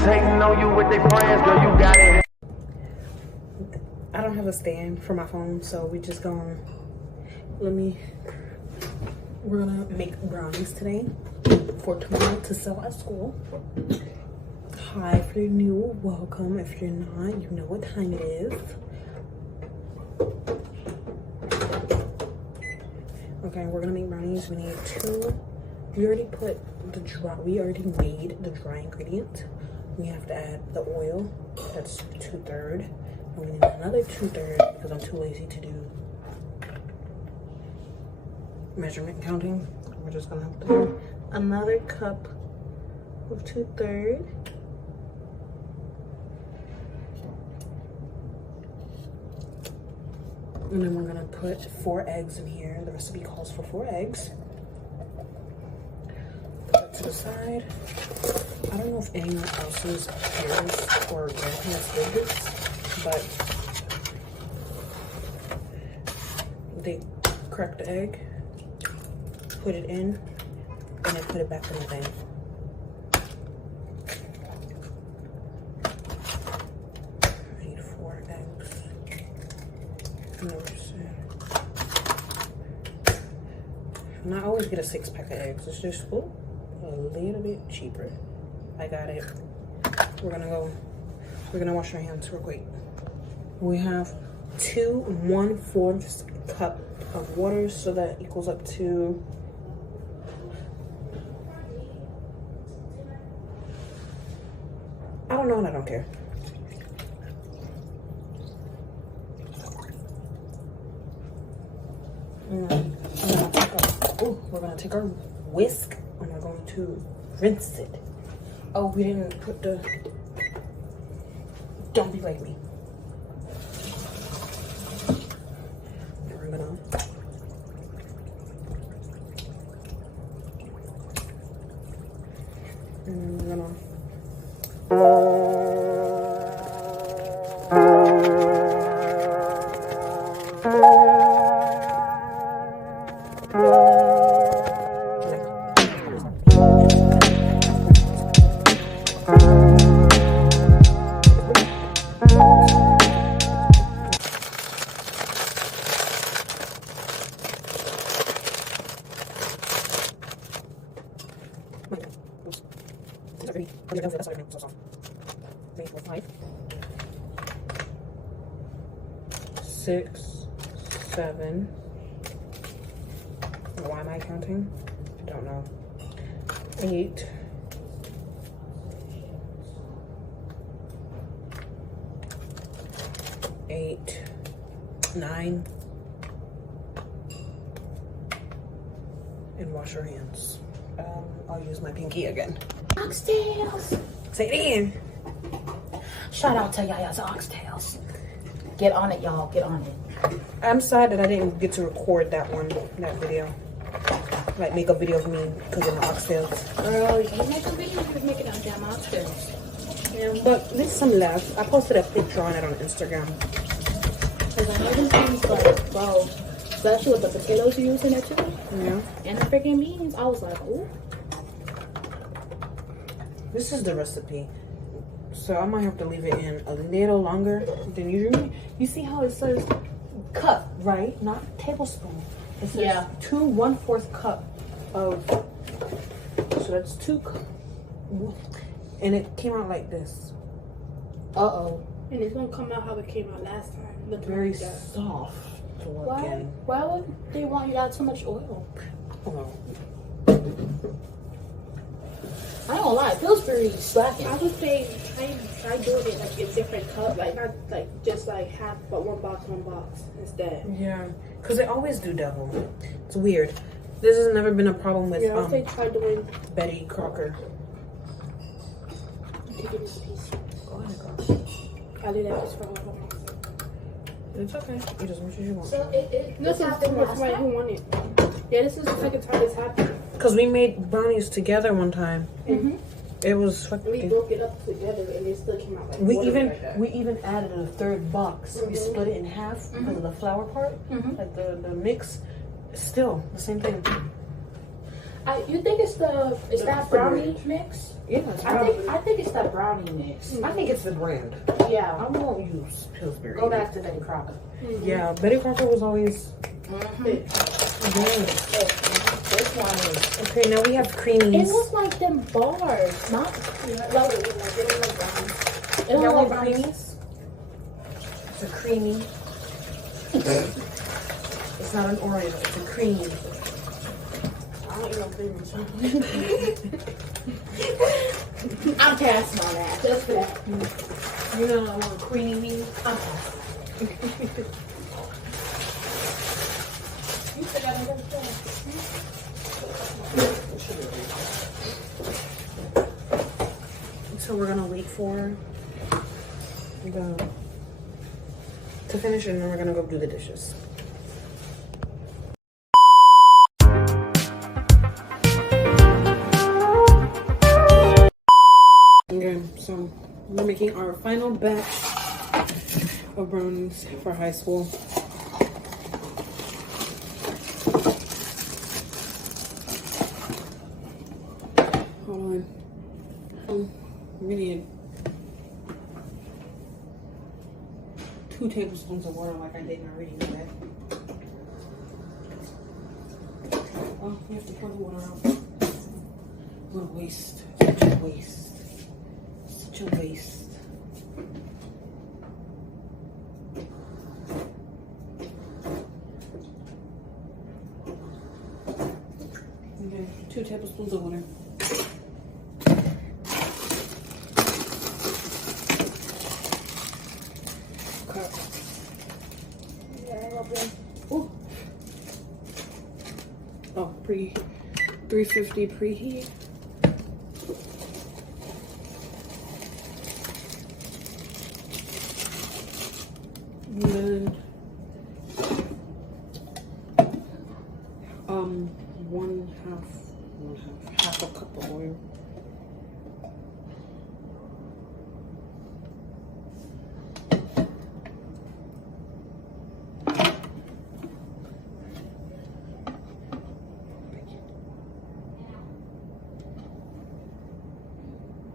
niggas hating on you with their friends, girl, you got it. I don't have a stand for my phone, so we just gonna we're gonna make brownies today for tomorrow to sell at school. Hi, if you're new, welcome. If you're not, you know what time it is. Okay, we're gonna make brownies. We need two. We already made the dry ingredient. We have to add the oil. That's 2/3. And we need another 2/3 because I'm too lazy to do measurement counting. We're just gonna have to do another cup of 2/3. And then we're gonna put 4 eggs in here. The recipe calls for 4 eggs. Put that to the side. I don't know if anyone else's parents or grandparents did this, but they crack the egg, put it in, and then put it back in the thing. I need 4 eggs. And I always get a 6-pack of eggs. It's just a little bit cheaper. I got it. We're gonna wash our hands real quick. We have 2 1/4 cup of water, so that equals up to I don't know and I don't care. We're gonna take our whisk and we're going to rinse it. Oh, we didn't put the. Don't be like me. We're gonna. Six, 7. Why am I counting? I don't know. 8. 8, 9, and wash your hands. I'll use my pinky again. Oxtails. Say it again. Shout out to Yaya's Oxtails. Get on it, y'all. Get on it. I'm sad that I didn't get to record that video. Like make a video of me cooking the oxtails. Girl, you can't make a video of making them damn oxtails. Yeah, but there's some left. I posted a picture on it on Instagram. Cause I know them things like, wow, especially with the potatoes you use in it too. Yeah. And the freaking beans. I was like, ooh. This is the recipe. So I might have to leave it in a little longer than usual. You see how it says cup, right? Not tablespoon. It says 2 1/4 cup of. So that's 2 cup. And it came out like this. Uh-oh. And it's gonna come out how it came out last time. Look Very like that. soft to work in. Why would they want you to add so much oil? I don't know. I don't lie, it feels very slacking. I would say try doing it like in different cup, like not like just like half, but one box instead. Yeah, because they always do double. It's weird. This has never been a problem with Yeah, I would say try doing. Betty Crocker. Give me this piece. Go ahead, girl. I did that just for all. It's okay. You just much as you want. So This is for somebody who won it. Yeah, this is the second time this happened. Because we made brownies together one time. Mm-hmm. It was We fucking. broke it up together and it still came out like We water even like that. we even added a 3rd box. We split it in half because of the flour part, like the mix. Still the same thing. You think it's that brownie mix? Yeah, it's I think it's that brownie mix. I think it's the brand. Yeah. I won't use Pillsbury. Go back to Betty Crocker. Yeah, Betty Crocker was always This one is. okay. Now we have It creamies. looks like them bars, not. No, it was like, it was like brown. It don't Y'all look want like creamies? It's a creamy. It's not an Oreo. It's a creamy. I don't eat no cream. I'm passing on that. Just for that. You know what a creamy. I'm passing. You still got another thing. So we're gonna wait for to finish, and then we're gonna go do the dishes. Okay, so we're making our final batch of brownies for high school. Hold on. We need 2 tablespoons of water, like I did in our reading today. Oh, you have to pour the water out. What a waste. Such a waste. Such a waste. Okay, 2 tablespoons of water. Ooh. Oh, 350 preheat. And then half a cup of oil.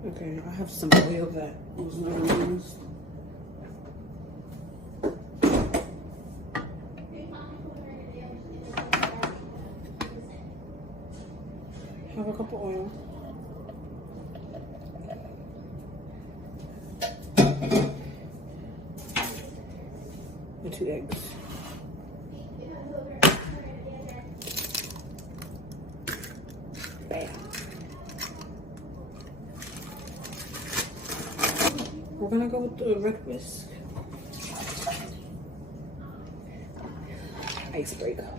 Okay, I have some oil that was never used. Have a cup of oil. And 2 eggs. Bam. We're gonna go with the red whisk. Icebreaker.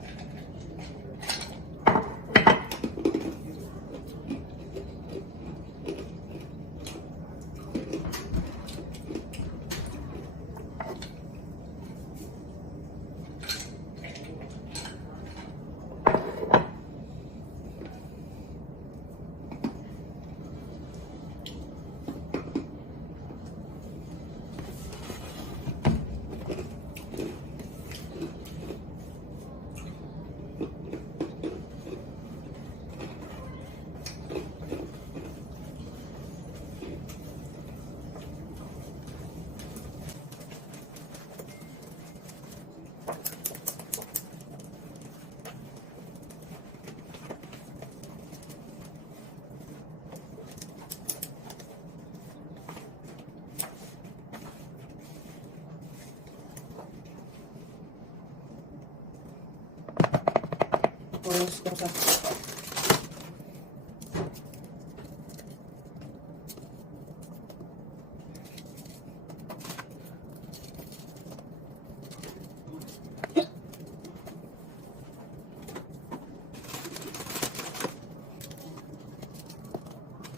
Oil's goes up.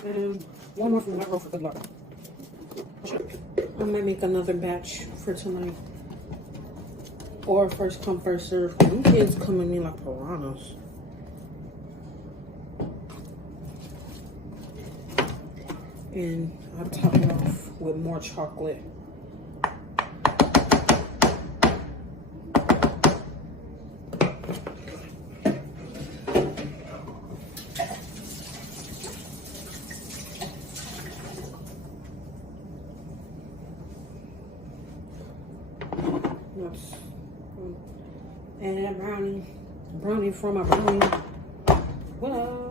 And one more from that roll for good luck. I might make another batch for tonight. Or first come, first serve. Them kids come at me like piranhas. And I'll top it off with more chocolate. Oops. And a brownie from a brownie. Well.